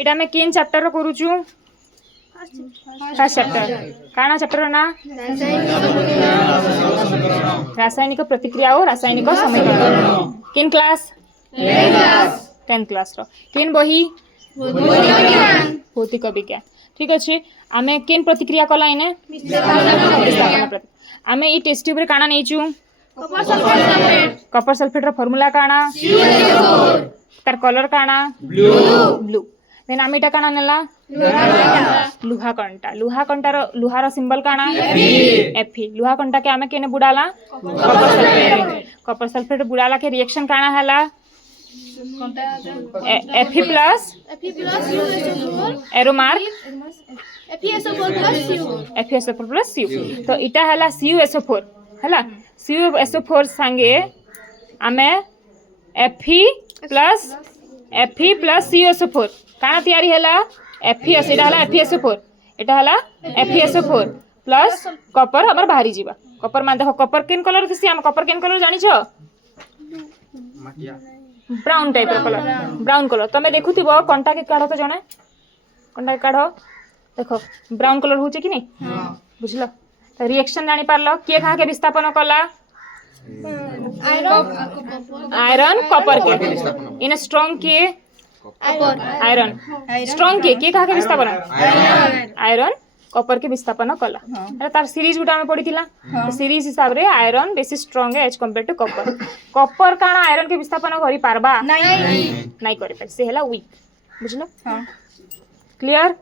इटा मैं केन चैप्टर रो करूछु first chapter काना चैप्टर ना रासायनिक प्रतिक्रिया और रासायनिक समीकरण केन क्लास 10th क्लास रो केन बही भौतिक विज्ञान ठीक अच्छे आमे केन प्रतिक्रिया कला इने आमे ई टेस्ट ट्यूब रे काना नेचू कपर सल्फेट रो फार्मूला काना तार कलर काना ब्लू देन आमे इटा काना नेला लुहा कंटा रो लुहा रो सिंबल काना Fe लुहा कंटा के आमे केने बुडाला कपर सल्फेट बुडाला के रिएक्शन काना हला Fe plus arrow mark FeSO4 plus Cu तो इटा हला CuSO4 हला CuSO4 संगे आमे Fe प्लस CuSO4 काना तयारी हला FeS इटा हला FeSO4 इटा हला FeSO4 प्लस कॉपर हमर बाहरी जीवा कॉपर मान देखो कॉपर केन कलर दिसी हम कॉपर केन कलर जानि छ brown type colour brown colour तमे देखुथिबो कंटा के काढो तो जने कंटा के काढो देखो ब्राउन कलर होचे कि नहीं बुझलो रिएक्शन जानि पारलो के खा के विस्थापन कला आयरन कॉपर के इन स्ट्रांग के आयरन स्ट्रांग के खा के विस्थापन आयरन कॉपर के विस्थापन कला है तार सीरीज गुटा में पड़ीथिला तो सीरीज हिसाब रे आयरन बेसी स्ट्रांग है एज कंपेयर टू कॉपर काना आयरन के विस्थापन करि पारबा नहीं करि पार से हला वीक बुझलो क्लियर